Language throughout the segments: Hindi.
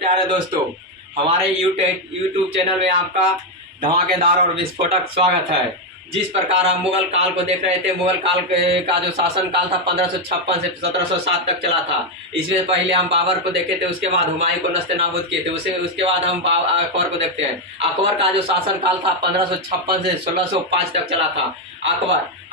प्यारे दोस्तों, हमारे यूट्यूब चैनल में आपका धमाकेदार और विस्फोटक स्वागत है। जिस प्रकार हम मुगल काल को देख रहे थे, मुगल काल का जो शासन काल था 1556 से 1707 तक चला था। इसमें पहले हम बाबर को देखे थे, उसके बाद हुमायूं को नस्ते नाबूद किए थे, उसके बाद हम अकबर को देखते हैं। अकबर का जो शासन काल था 1556 से 1605 तक चला था।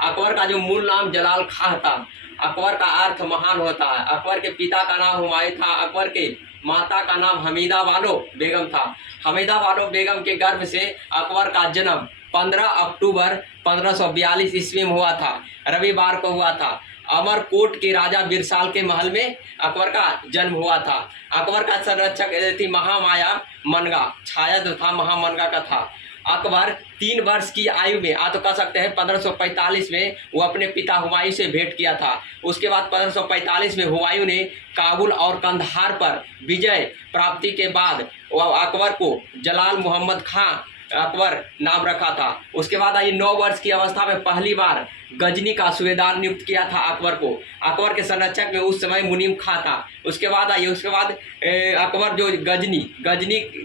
अकबर का जो मूल नाम जलाल खां था। अकबर का अर्थ महान होता है। अकबर के पिता का नाम हुमायूं था। अकबर के माता का नाम हमीदा बानो बेगम था। हमीदा बानो बेगम के गर्भ से अकबर का जन्म 15 अक्टूबर 1542 ईस्वी में हुआ था। रविवार को हुआ था। अमरकोट के राजा बिरसाल के महल में अकबर का जन्म हुआ था। अकबर का संरक्षक थी महामाया मनगा। छाया जो था महामनगा का था। अकबर 3 वर्ष की आयु में तो कह सकते हैं 1545 में वो अपने पिता हुमायूं से भेंट किया था। उसके बाद 1545 में हुमायूं ने काबुल और कंधार पर विजय प्राप्ति के बाद वह अकबर को जलाल मोहम्मद खां अकबर नाम रखा था। उसके बाद 9 वर्ष की अवस्था में पहली बार गजनी का सूबेदार नियुक्त किया था अकबर को। अकबर के संरक्षक में उस समय मुनीम खां था। उसके बाद अकबर जो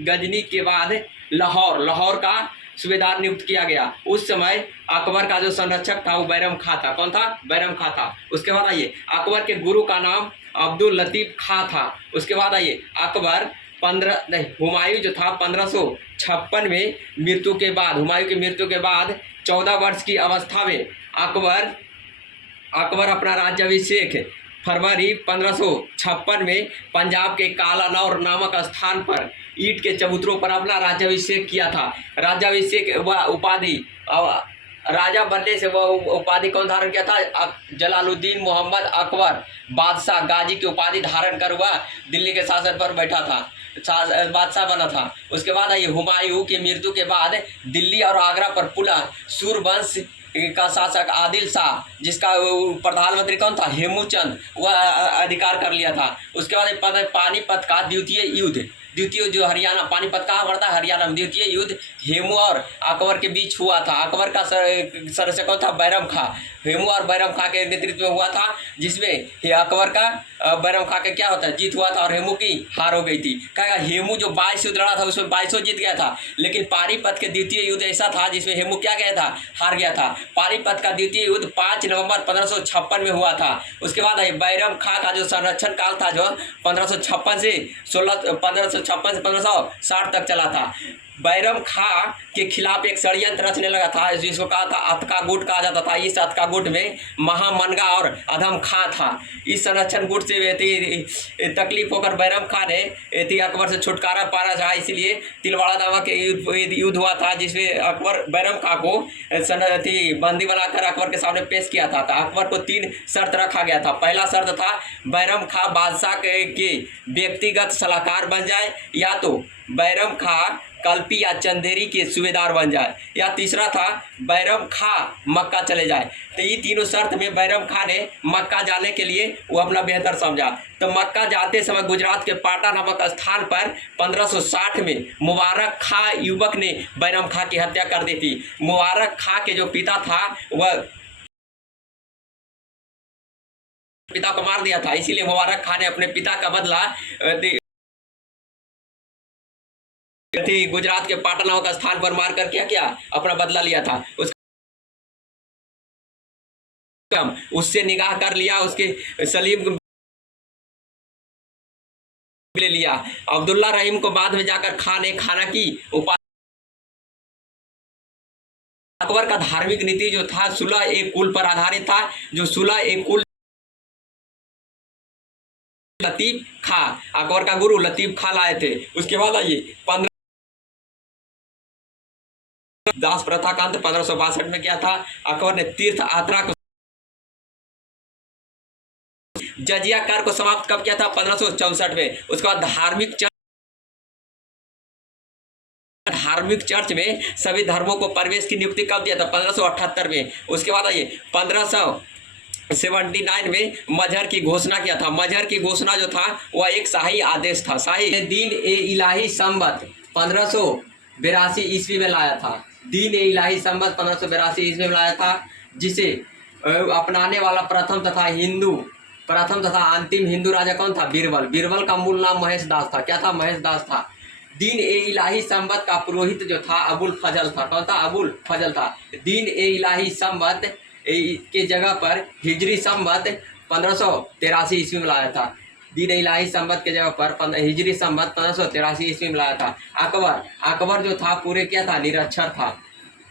गजनी के बाद लाहौर का सूबेदार नियुक्त किया गया। उस समय अकबर का जो संरक्षक था वो बैरम खां था। कौन था? बैरम खां था। उसके बाद अकबर के गुरु का नाम अब्दुल लतीफ खां था। उसके बाद हुमायूं जो था 1556 में हुमायूं की मृत्यु के बाद 14 वर्ष की अवस्था में अकबर अपना राज्याभिषेक फरवरी 1556 में पंजाब के कालानौर नामक स्थान पर ईंट के चबूतरों पर अपना राज्याभिषेक किया था। राज्याभिषेक वह उपाधि राजा बनने से वह उपाधि कौन धारण किया था? जलालुद्दीन मोहम्मद अकबर बादशाह गाजी की उपाधि धारण कर वह दिल्ली के शासन पर बैठा था, बादशाह बना था। उसके बाद हुमायूं की मृत्यु के बाद दिल्ली और आगरा पर पुनः सूरवंश का शासक आदिल शाह, जिसका प्रधानमंत्री कौन था? हेमूचंद, वह अधिकार कर लिया था। उसके बाद पानीपत का द्वितीय जो हरियाणा, पानीपत कहाँ पड़ता है? हरियाणा में। द्वितीय युद्ध हेमू और अकबर के बीच हुआ था। अकबर का संरक्षक कौन था? बैरम खां। हेमू और बैरम खां के नेतृत्व में हुआ था, जिसमें अकबर का बैरम खां के क्या होता है? जीत हुआ था और हेमू की हार हो गई थी। कहेगा हेमू जो 22 युद्ध लड़ा था उसमें 22 जीत गया था, लेकिन पानीपत के द्वितीय युद्ध ऐसा था जिसमें हेमू क्या गया था? हार गया था। पानीपत का द्वितीय युद्ध 5 नवंबर 1556 में हुआ था। उसके बाद बैरम खां का जो संरक्षण काल था जो 1556 से 1560 तक चला था। बैरम खां के खिलाफ एक षड्यंत्र रचने लगा था, जिसको कहा था अतका गुट कहा जाता था। इस अतका गुट में महामनगा और अधम खां था। इस संरक्षण गुट से तकलीफ होकर बैरम खां ने अकबर से छुटकारा पाना चाहा, इसलिए तिलवाड़ा नामक युद्ध हुआ था, जिसमें अकबर बैरम खां को बंदी बनाकर अकबर के सामने पेश किया था। अकबर को 3 शर्त रखा गया था। पहला शर्त था बैरम खां बादशाह के व्यक्तिगत सलाहकार बन जाए, या तो बैरम खां कल्पी या चंदेरी के सूबेदार बन जाए, या तीसरा था बैरम खां मक्का चले जाए। तो ये तीनों शर्त में बैरम खां ने मक्का जाने के लिए वो अपना बेहतर समझा। तो मक्का जाते समय गुजरात के पाटा नामक स्थान पर 1560 में मुबारक खां युवक ने बैरम खां की हत्या कर दी थी। मुबारक खां के जो पिता था वह पिता को मार दिया था, इसीलिए मुबारक खां ने अपने पिता का बदला गुजरात के पाटन नामक स्थान पर मारकर क्या किया? अपना बदला लिया था। उससे निगाह कर लिया, उसके सलीम को ले लिया। अब्दुल्ला रहीम को बाद में जाकर खाना की उपाधि। अकबर का धार्मिक नीति जो था सुलह एक कुल पर आधारित था, जो सुलह एक कुल लतीफ खां, अकबर का गुरु लतीफ खां लाए थे। उसके बाद 15 दास प्रथा का अंत 1562 में किया था। अकबर ने तीर्थ यात्रा को जजिया कर को समाप्त कब किया था? 1564 में। उसके बाद धार्मिक चर्च में सभी धर्मों को प्रवेश की नियुक्ति कब दिया था? 1578 में। उसके बाद 1579 में मजहर की घोषणा किया था। मजहर की घोषणा जो था वह एक शाही आदेश था। शाही दीन ए इलाही संबत 1582 ईस्वी में लाया था। दीन ए इलाही संबत 1582 ईस्वी में लाया था, जिसे अपनाने वाला प्रथम तथा हिंदू प्रथम तथा अंतिम हिंदू राजा कौन था? बीरबल। बीरबल का मूल नाम महेश दास था। क्या था? महेश दास था। दीन ए इलाही संवत का पुरोहित जो था अबुल फजल था। कौन था? अबुल फजल था। दीन ए इलाही संवत के जगह पर हिजरी संवत 1583 ईस्वी में लाया था। दीन ए इलाही संवत के जगह पर हिजरी संवत 1583 ईस्वी में लाया था। अकबर जो था पूरे क्या था? निरक्षर था।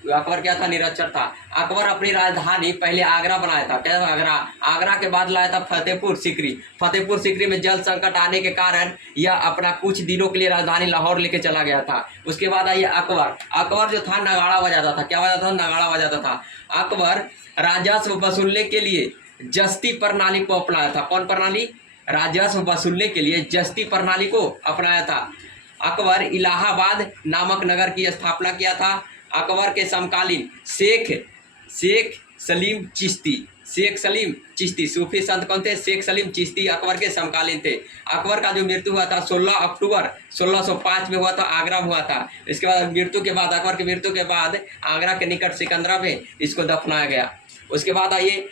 अकबर क्या था? निरक्षर था। अकबर अपनी राजधानी पहले आगरा बनाया था। क्या था? आगरा। आगरा के बाद लाया था फतेहपुर सीकरी। फतेहपुर सीकरी में जल संकट आने के कारण यह अपना कुछ दिनों के लिए राजधानी लाहौर लेके चला गया था। उसके बाद आइए अकबर। अकबर जो था नगाड़ा बजाता था। क्या बजाता था? नगाड़ा बजाता था। अकबर राजस्व वसूलने के लिए जस्ती प्रणाली को अपनाया था। कौन प्रणाली? राजस्व वसूलने के लिए जस्ती प्रणाली को अपनाया था। अकबर इलाहाबाद नामक नगर की स्थापना किया था। अकबर के समकालीन शेख सलीम चिश्ती सूफी संत कौन थे? शेख सलीम चिश्ती अकबर के समकालीन थे। अकबर का जो मृत्यु हुआ था 16 अक्टूबर 1605 में हुआ था। आगरा में हुआ था। इसके बाद अकबर की मृत्यु के बाद आगरा के निकट सिकंदरा में इसको दफनाया गया। उसके बाद आइए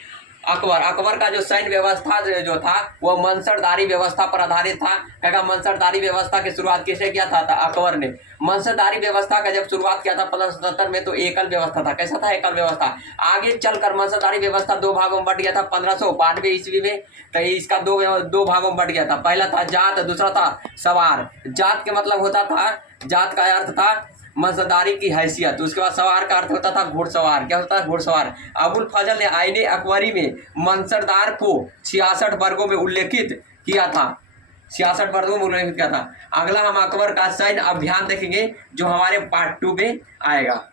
अकबर का जो सैन्य व्यवस्था जो था वह मंसरदारी व्यवस्था पर आधारित था। क्या? मंसरदारी व्यवस्था की शुरुआत किसने किया था? अकबर ने। मंसरदारी व्यवस्था का जब शुरुआत किया था 1577 में तो एकल व्यवस्था था। कैसा था? एकल व्यवस्था। आगे चलकर मंसरदारी व्यवस्था दो भागों में बट गया था 1592 ईस्वी में। तो इसका दो भागों में बट गया था। पहला था जात, दूसरा था सवार। जात के मतलब होता था, जात का अर्थ था मंसरदारी की हैसियत। उसके बाद सवार का अर्थ होता था घुड़सवार। क्या होता है? घुड़सवार। अबुल फजल ने आईने अकबरी में मंसरदार को 66 वर्गों में उल्लेखित किया था। 66 वर्गों में उल्लेखित किया था। अगला हम अकबर का सैन्य अभियान देखेंगे जो हमारे पार्ट 2 में आएगा।